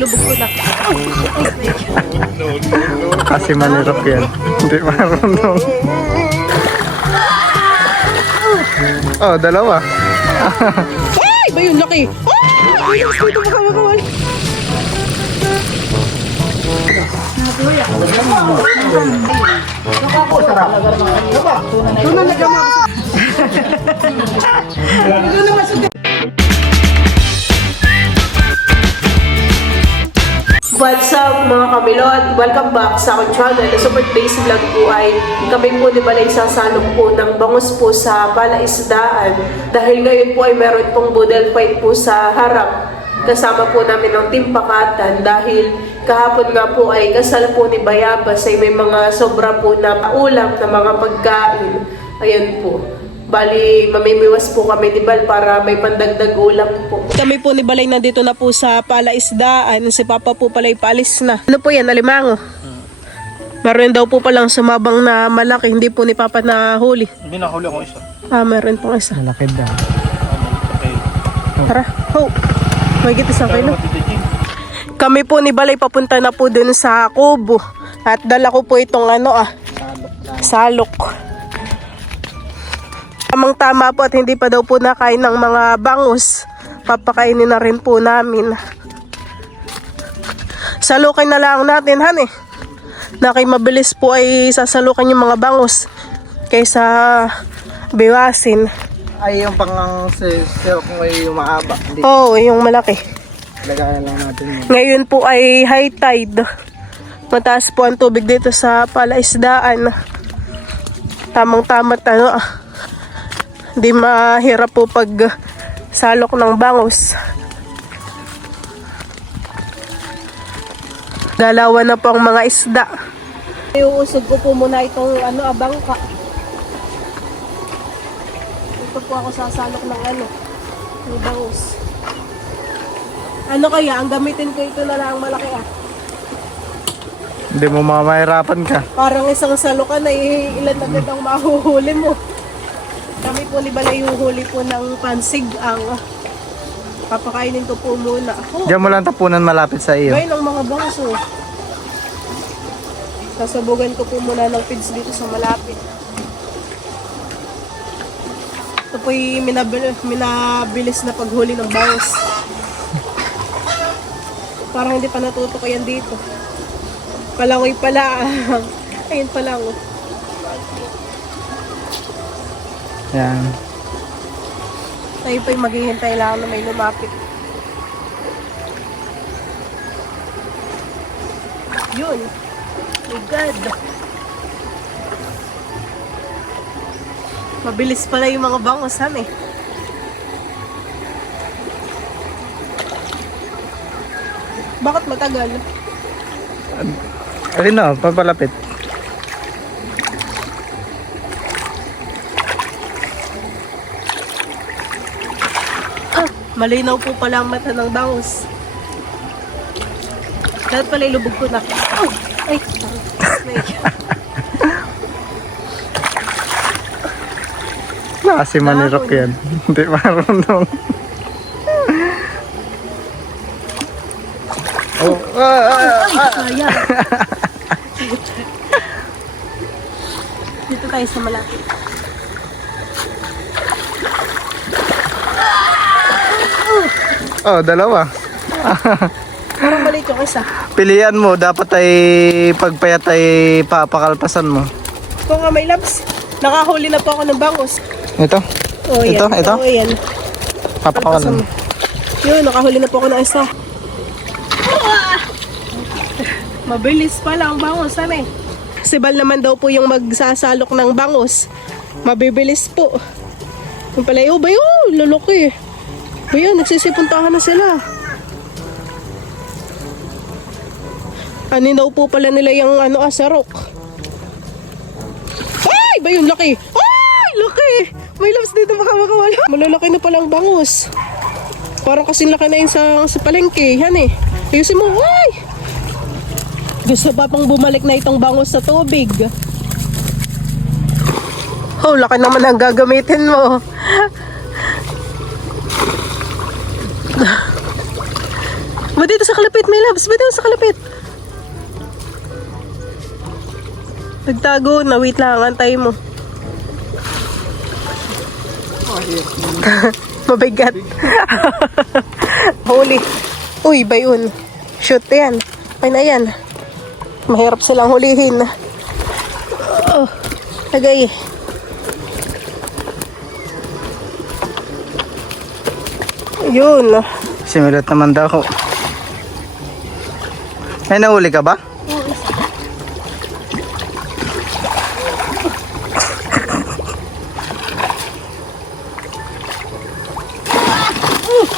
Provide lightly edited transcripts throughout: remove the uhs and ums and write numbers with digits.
Lubog ko na. Kasi manirok yan. Hindi marunong. Oh, dalawa. Ay! Ba yun? Laki! Ay! Dito makawal. Tunan na gama ako sa... What's up mga kamilon? Welcome back sa aking channel. Sa birthdays vlog po ay kami po di ba na isasalong po ng bangus po sa palaisdaan. Dahil ngayon po ay meron pong budel fight po sa harap. Kasama po namin ng Team Pakatan dahil kahapon nga po ay kasal po ni Bayabas ay may mga sobra po na ulam na mga pagkain. Ayan po. Bali, mamimiwas po kami ni Bal para may pandagdag ulam po. Kami po ni Balay nandito na po sa palaisdaan. Si Papa po pala'y paalis na. Ano po yan? Alimango? Meron daw po palang sumabang na malaki. Hindi po ni Papa na huli. Hindi nahuli ako isa. Ah, meron pong isa. Malaki daw. Tara, ho. May gitis ang kayo. Kami po ni Balay papunta na po dun sa Kubo. At dala ko po itong salok. Tamang-tama po at hindi pa daw po nakain ng mga bangus. Papakainin na rin po namin. Salukin na lang natin, han eh. Na kay mabilis po ay sasalukin yung mga bangus kaysa biwasin. Ay, yung pangang sirok mo yung maaba. Oo, yung malaki. Lagayan lang natin yun. Ngayon po ay high tide. Mataas po ang tubig dito sa palaisdaan. Tamang-tama hindi mahirap po pag salok ng bangus. Galawan na po ang mga isda. Iuusog ko po muna itong abangka. Ito po ako sasalok ng ng bangus. Ano kaya? Ang gamitin ko ito na lang malaki Hindi mo mamahirapan ka. Parang isang salukan ay ilan agad ang mahuhuli mo. Kami po ni Balay yung huli po ng pansig ang papakainin ko po muna. Diyan mo lang tapunan malapit sa iyo. Ngayon ang mga bangus Sasabugan ko po muna ng feeds dito sa malapit. Ito po yung minabilis na paghuli ng bangus. Parang hindi pa natuto ko yan dito. Palangoy pala. Ayun palangoy. Yan. Tayo po'y maghihintay lang na may lumapit. Yun. My God. Mabilis pala yung mga bangusan eh. Bakit matagal? Alin na, papalapit. Malinaw po pala ang mata ng bangus. Dahil pala ilubog ko na. Oh! Ay! Kasi manirok yan. Hindi marunong. Oh! Ay! Sayang! Dito tayo sa malapit. Oh, dalawa. Parang maliit yung isa. Pilihan mo, dapat ay pagpayat ay papakalpasan mo. Ito nga may labs. Nakahuli na po ako ng bangus. Ito? Oh, yan. Ito? Oh, yan. Papakalan. Yun, nakahuli na po ako ng isa. Mabilis pala ang bangus, ano eh. Si Bal naman daw po yung magsasalok ng bangus. Mabibilis po. Yung pala, oh, ba yun? Luluki. Ayan, nagsisipuntahan na sila. Aninaw po pala nila yung asarok. Ay! Ba yun? Laki! Ay! Laki! May labs dito makawala. Malalaki na palang bangus. Parang kasing laki na yun sa palengke. Yan eh. Ayusin mo. Ay! Gusto pa pang bumalik na itong bangus sa tubig. Oh, laki naman ang gagamitin mo. Ba dito sa kalapit, may labs. Ba dito sa kalapit? Nagtago na. Wait lang. Antay mo. Mabigat. Huli. Uy, bayon. Shoot yan. Ay na yan. Mahirap silang hulihin. Oh, tagay. Yun. Similat naman daw ako. May nahuli ka ba?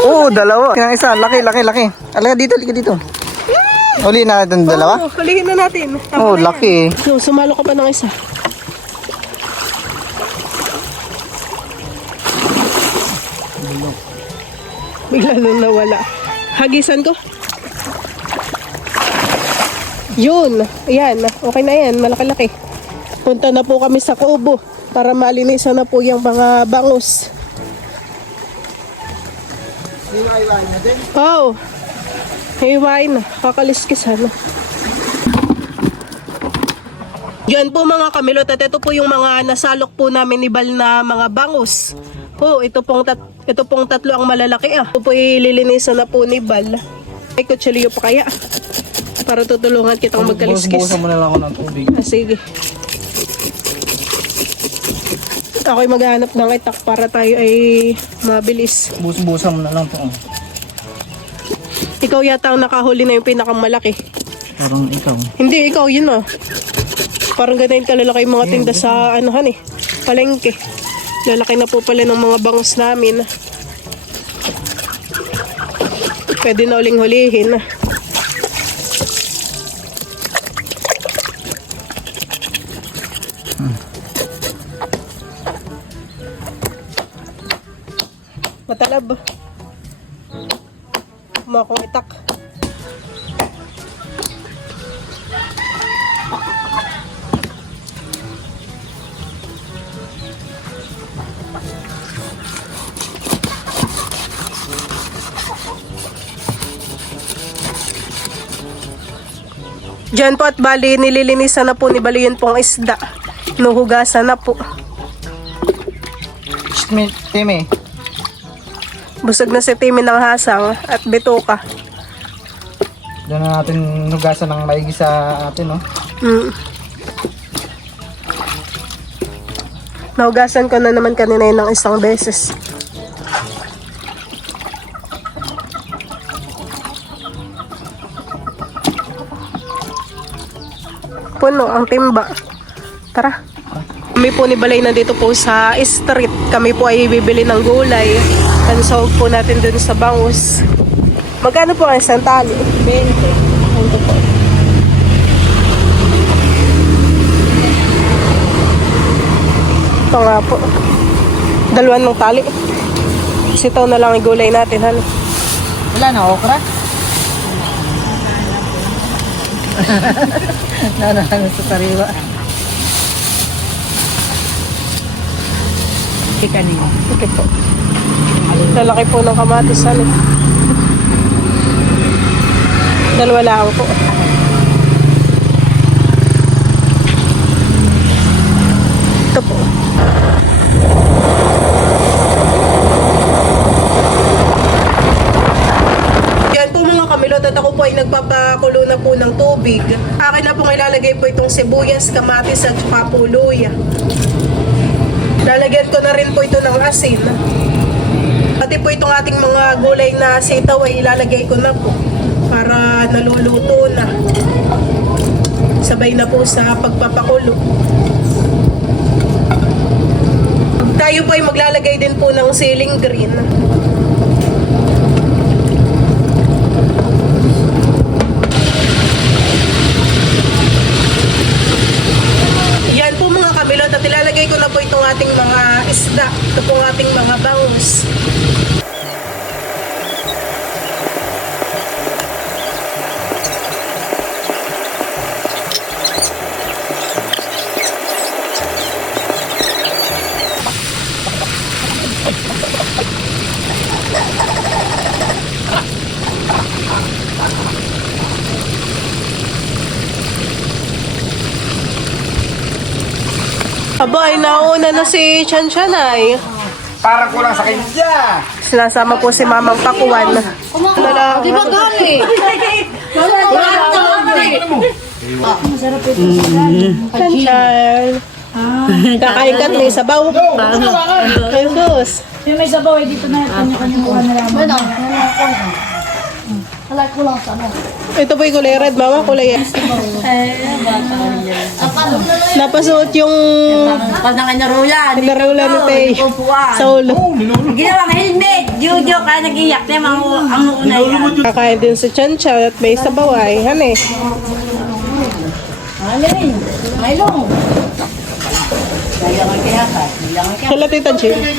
Oo, dalawa. Yung isa, laki. Alaga dito, dito. Huli na natin dalawa? Oh, hulihin na natin. Oo, laki. So, sumalo ka pa ng isa. Bigla nang nawala. Hagisan ko. Yun. Ayan. Okay na yan. Malaki-laki. Punta na po kami sa kubo para malinisan na po yung mga bangus. Oo. Oh. Hiwain na. Kakaliskisan na. Yan po mga kamilot at ito po yung mga nasalok po namin ni Bal na mga bangus. Oh, ito pong tatlo ang malalaki ah. Ito po ililinisan na po ni Bal. Ay, kutsilyo pa kaya. Para tutulungan kitang magkaliskis. Buhusan mo na lang ako ng tubig. Ah, sige. Ako'y maghanap ng itak para tayo ay mabilis. Buhusan mo na lang ito. Ikaw yata ang nakahuli na yung pinakamalaki. Parang ikaw. Hindi, ikaw yun ah. Parang ganun kalalaki yung mga tinda sa anuhan eh. Palengke. Lalaki na po pala ng mga bangus namin. Pwede na uling hulihin. Matalab. Kumakong itak. Diyan po at bali nililinisan na po ni Bali yun pong isda. Nuhugasan na po. Timmy. Busog na si Timmy ng hasang at bituka. Diyan na natin nugasan ng maigi sa atin, no? Nahugasan ko na naman kanina yun ng isang beses. Puno ang timba. Tara. Kami po ni Balay nandito po sa street. Kami po ay bibili ng gulay. Tansawag po natin dun sa bangus. Magkano po ang isang tali? 20. Ito po. Ito nga po. Dalawan ng tali. Sitaw na lang ang gulay natin. Ano? Wala na, okra? Nanahan sa sariwa. Kanina. Okay po. Lalaki po ng kamatis. Ano? Dalawa lang po. Ito po. Yan po mga kamilot at ako po ay nagpapakulo na po ng tubig. Akin na pong ilalagay po itong sibuyas, kamatis at papuloy. Lalagyan ko na rin po ito ng asin. Pati po itong ating mga gulay na sitaw ay ilalagay ko na po para naluluto na. Sabay na po sa pagpapakulo. Tayo po ay maglalagay din po ng siling green. Yan po mga kamilot at ilalagay ko na po itong ating mga isda. Ito po ating mga bangus. Aba, ay nauna na si Chan Chanay. Parang kulang sa kanya. Sinasama po si Mamang Pakuan. Di ba gali? Chan Chan. Kakain ka may sabaw. Jesus. Yung may sabaw, dito na kanya-kanya mukha na lang. Ano? Halak ko lang sa ano. Ito po yung kulay red, Mama. Kulay yan. Napasuot yung Pag na kanya ruyan. pinarula ni Tay sa ulo. Ginawang helmet. Jojo, kaya nag-iyak. Ang una yan. Kakain din si Chan Chan at may sabaw ay. Hane. Alin? Mailong. Dayangan kaya ka. Dayangan kaya. Kala Tita Jill. Ay,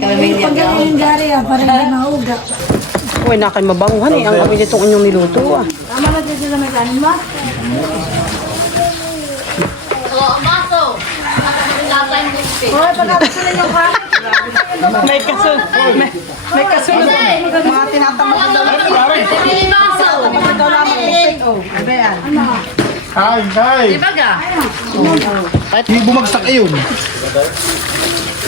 kami may iyak. Pag yung gari yan, parang hindi mahuga. Uy, nakan mabanguhan eh. Ang amoy nitong inyong niluto ah. Tama na din sila may kanin ba? Hoy, pagkakasin ninyo ka. May kasunod. May kasunod. Mga tinatamad na Hi. Hindi bumagsak yun.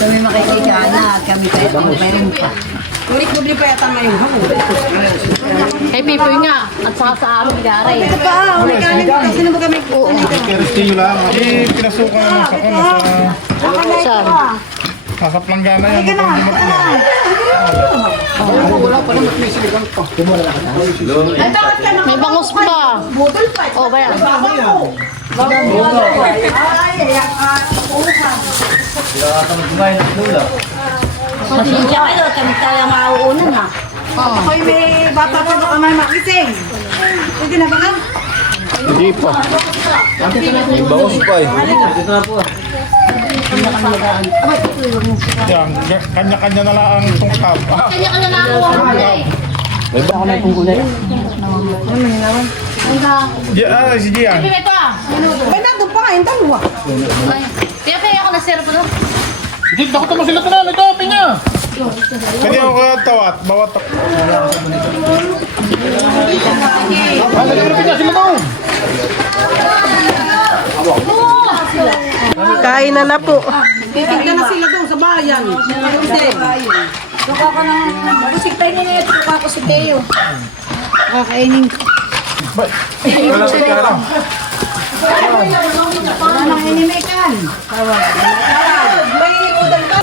Kami makikikana at kami kayo pang mayroon pa. Ngunit bubli pa yata ngayon. Kay Pipoy nga, at saka sa amin gari. Ito pa, may kanin pa kasi na ba kami Kerestinyo lang. Pinasukan naman sa Saan? Nasa planggana yan. May bangus pa. Oh, ba yan? Hindi kayo, kami tayo mauunan ha. Hoy, may bata pa ba kami makising? Pwede na ba nga? Hindi pa. May bawas pa eh. Yan, kanya-kanya na lang ang tungkap. Kanya-kanya na ako ang gulay. Si Gian. Pipoy, ito ah. May nandun pa kain dalawa. Pipoy, ako na sir po doon. Hindi, ako tama sila tanan. Ito, pinya. Kaya ako kaya tawat. Bawat ako. Lagyan mo pinya sila doon. Kain na po. Titignan na sila doon sa bayan. Suka ko ng busik tayo nila ito. Suka ko si Teo. Kakainin ko. Wala sa kara. Wala nang inimikan. May udal ka.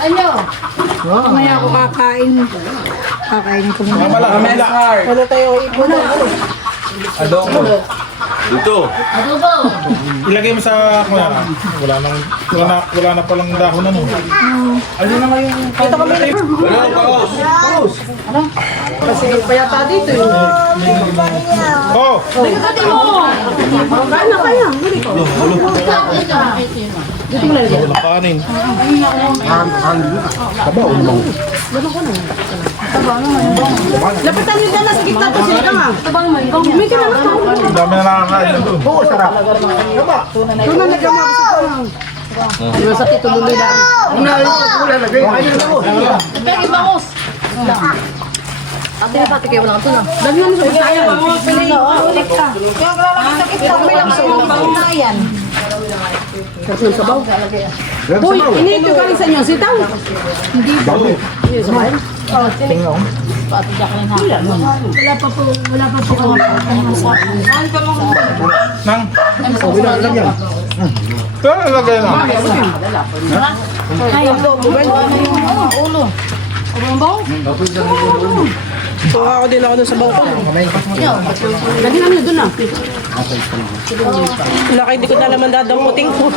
Ano? Mamaya ako kakain. Kakainin ko muna. Mamala. Ano tayo ibon? Ito. Adobo. Ilagay mo sa kuya. Wala na palang dahon ano. Ano na ngayon? Ito kami. Kasi payata dito eh. Oh. Kain na kaya. Wala kanin. Lapitan nyo dyan na sa gitna to sila ka nga. May kinamit ka. Ang dami na nakakain na doon. Oo, sarap. Doon na nagkamabasa ko lang. Nasa tituloy na. Pwede bangus. Ate, pati kayo lang ito na. Dagyan sa kaya. Ulit ka. Kaya lalaki sa gitna. May lakso ng bangunayan. Uy, inito ka rin sa inyo. Sitaw. Wala pa po ako. Nang? Pero nalagay na. Ay, ulo. So ako din ako dun sa bangko. Lagyan namin doon ah. Laki, hindi ko na naman dadamputing ko.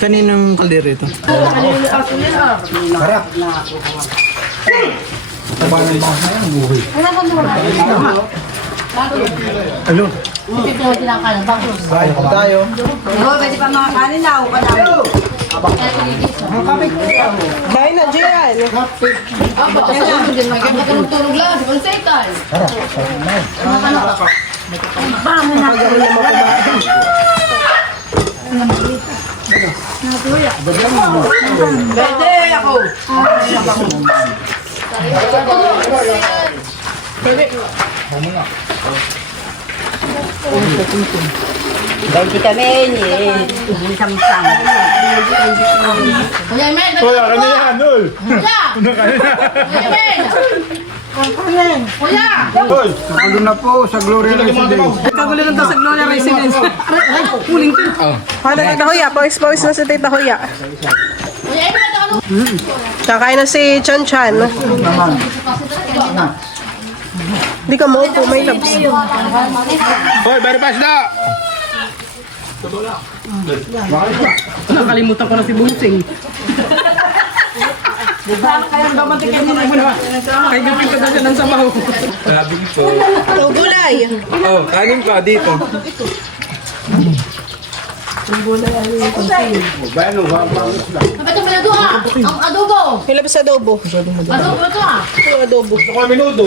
Kaninong kaldero ito? Alo. Hindi ko tinakain. Bangus. Tayo. Pwede pa mga kanin na. Upa na. Kain na, Jian. Tulog lang. Si Bonsetan. Pwede ako. Hindi kami samsam. Kuya Emel! Kuya, kanya yan, Nul. Kuya! Ano kanya? Kuya Emel! Kuya! Hoy, Kagulo na po sa Glory Residence. Kagulo na to sa Gloria Residence. Kuling to. Hala, Tita Huya. Pawis-pawis na si Tita Huya. Kuya Emel! Ano? Kakain na si Chan Chan. Hindi ka mo po, may labs. hoy, very fast na. Nakalimutan ko na si Bunsing. Kaya gapin ka daw siya ng sabaw. Sabi ko. Ito, gulay. Oh, kanin ka dito. Kapit yung pinado ah! Ang adobo! Hilabas adobo. Adobo ito ah! Ito, adobo. Gusto ko minuto.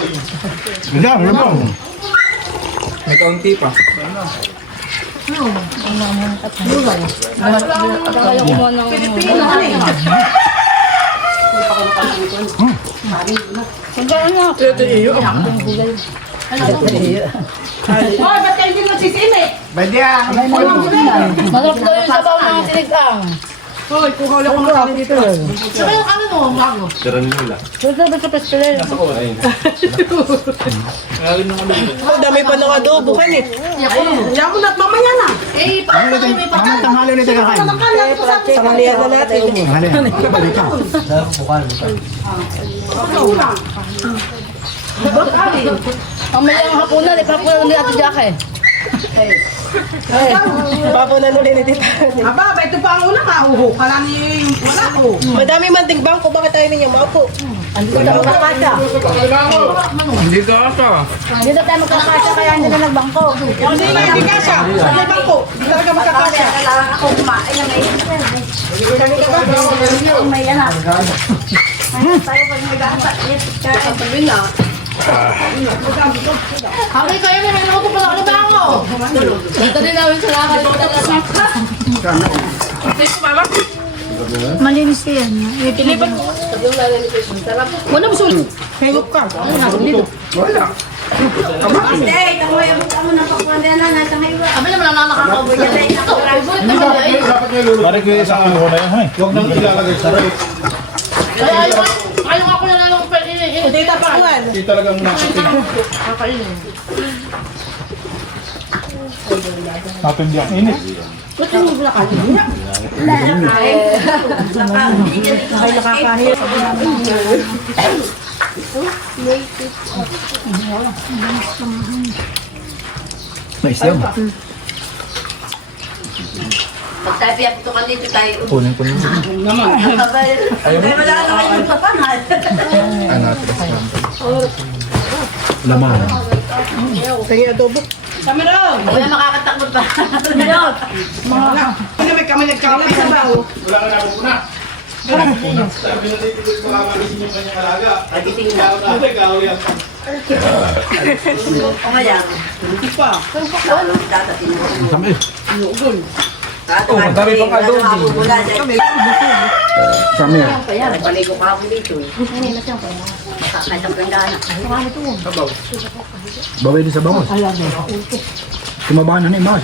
Yan, ano? May kaunti pa. Hoy, ba't kayo hindi magsisimik? Pwede yan. Masarap daw yung sabaw ng sinigang. Hoy, kuha ulit ko makain dito. Saka yung ano mo, bago. Oh, dami pa ng adobo kan eh. Diyan mo na, mamaya na. Eh, paano kayo may pagkain? Tanghali ulit ang kakain. Tanghalian na natin. Balik ka. Mamaya ang hapunan, ipapunan ni Ate Jackie. Papo na ulit ni Tita. Aba, ito pa ang unang kauho. Kala niyo yung wala ko. Madami man ding bangko, bakit tayo ninyo maupo? Andito tayo magkakasya. Dito ata. Andito tayo magkakasya, kaya hindi na nagbangko. Hindi na hindi kasya. Sa bangko. Hindi talaga makakasya. Ako kumain na ngayon. May anak. Tayo pag may gapat. Sabi na. Habang kayo may naman ko pala ako na bango. Ito din namin sa lakal. Malinis yan. Pilipan mo. Wala mo sulit. Higop ka. Wala. Sabi naman na nakakaboy yan. Ito, favorite naman yan. Dapat niya luluto. Pare ko yung isang ano na yan, hay. Huwag nang ilalagay sa rep. Ayaw ako na lang kung pwede. Tita Pakuan. Hindi talagang nakating. Napindi ang init. Nice yan. Pag tayo piyapitukan dito tayo. Kunin ko nyo. Ay, wala naman yung papangal. Ano, tres lang. Laman. Tingin adobo. Wala makakatakot pa. Ano may kami nagkakapi sa baho. Wala ka na ako na. Sabi na dito ko makakalisin yung kanyang alaga. Pagiting na. Ikaw yan. O kaya, Hindi pa. dadating mo. Kami. Oh, madami pang adobo. Kami. Paligo ka ako dito eh. Makakasap ng gana. Baway din sa bangos. Kumabahan na ni Mas.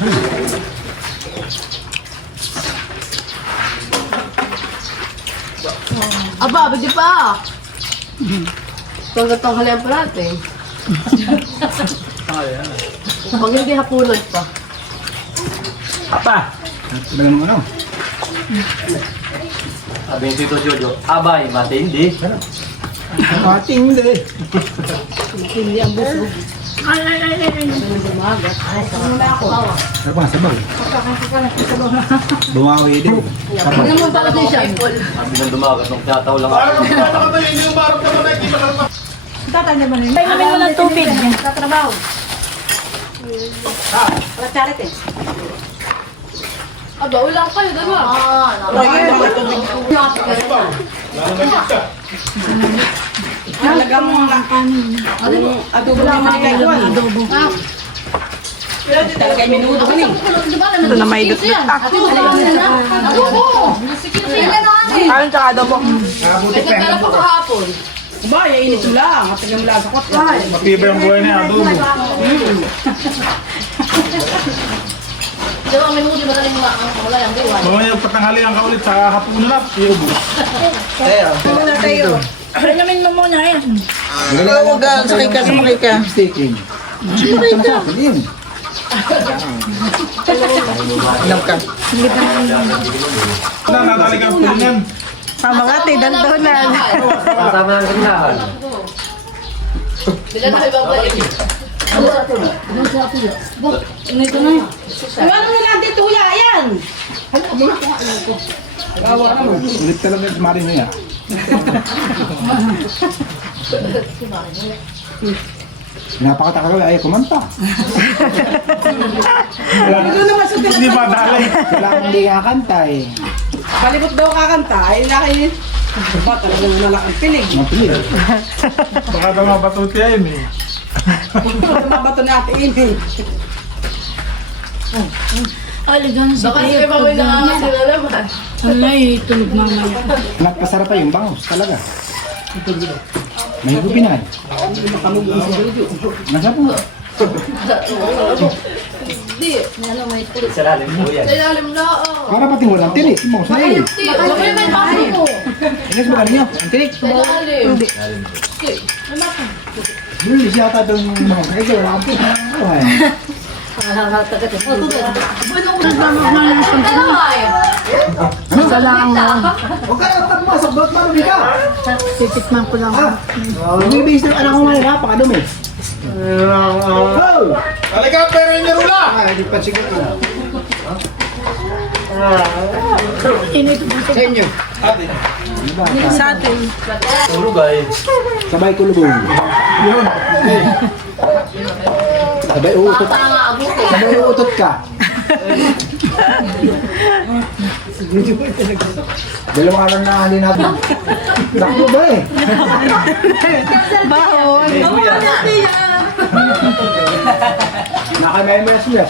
Aba, bagi pa. Pagkatang halian pa natin. Pag hindi hapunan pa. Apa? Iba naman ano? Sabi ni Tito Jojo, abay, matindi. Ating hindi. Hindi ang buso. Ano pa, sabaw? Bumawi din. Ano mo pala siya? Sabi nang dumagat nung tinataw lang ako. Hindi yung barok naman na hindi masarap. Kami mo ng tubig. Tatrabaho. Aba, ulang kayo, dalawa. Talagang adobo naman ni Kaiguan. Adobo. Talaga yung minuto ko eh. Ito na may dutdut. Adobo! Kain tsaka adobo. Nagkakala pa kahapon. Ba, yung init lang. At tagang mula sa kotla. Matibay ang buhay niya, adobo. Di ba may huli ba tayo mga wala yung buwan? Mamaya patanghali ang kaulit sa hapunan na. Iubos. Muna tayo. Alamin mo muna yan. Huwag ka, sakay ka, sumakay ka. Staking. Sakay ka. Yun. Inom ka. Nadali ka ang pulingan. Pamangati, dandonan. Kasama ng gandahan. Bila na may babalik. Iwanan mo natin tuya, yan. Ulit talaga si Marin niya. Napakatagal ay kumanta. Hindi ba dali? Kailangan hindi kakanta eh. Palibot daw kakanta, ay laki. Ba, talagang nalakang pinig. Mapili. Baka daw mabatuti ayun eh. Mabato natin ini. Aligan si Baka Teo. sige pa may nakakasila naman. Ay, tulog mamaya. Nagpasarap pa yung bangus talaga. May higupinay. Nasa po. Hindi. Ano may tuloy. Sa lalim po yan. Sa ilalim na. Para pati walang tinik. Mo sa iyo. Hindi. Wala may baso mo. Inas mo kanino? Ang tinik. Sa ilalim. Bulis yata doon yung mga kaya wala kang tinik. Ay. Huwag ka lang tapmasok. Ba't marumi ka? Titikman ko lang. Bibis ng anak ko ngayon. Napakadumi. Oh! Halika, pero yung nirula! Ay, di pa siguro. Sa inyo. Sa atin. Tulog ay. Sabay kulubong. Yun. Sabay uutot. Sabay uutot ka. Dalawang araw na halin natin. Nakto ba eh? Bahon. Nakamayan mo na siya.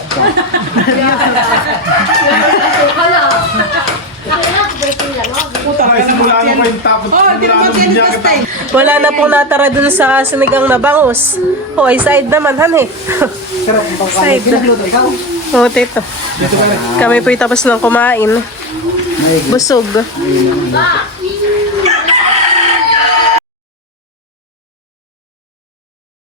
Ay, simula ano pa yung tapos. Oh, di naman Simula sinis ano Wala na pong natara dun sa sinigang na bangus. O, ay side naman, han eh. Sarap ang pagkain. Side. Pinagluto ikaw. O, tito. Kami po'y tapos ng kumain. Busog.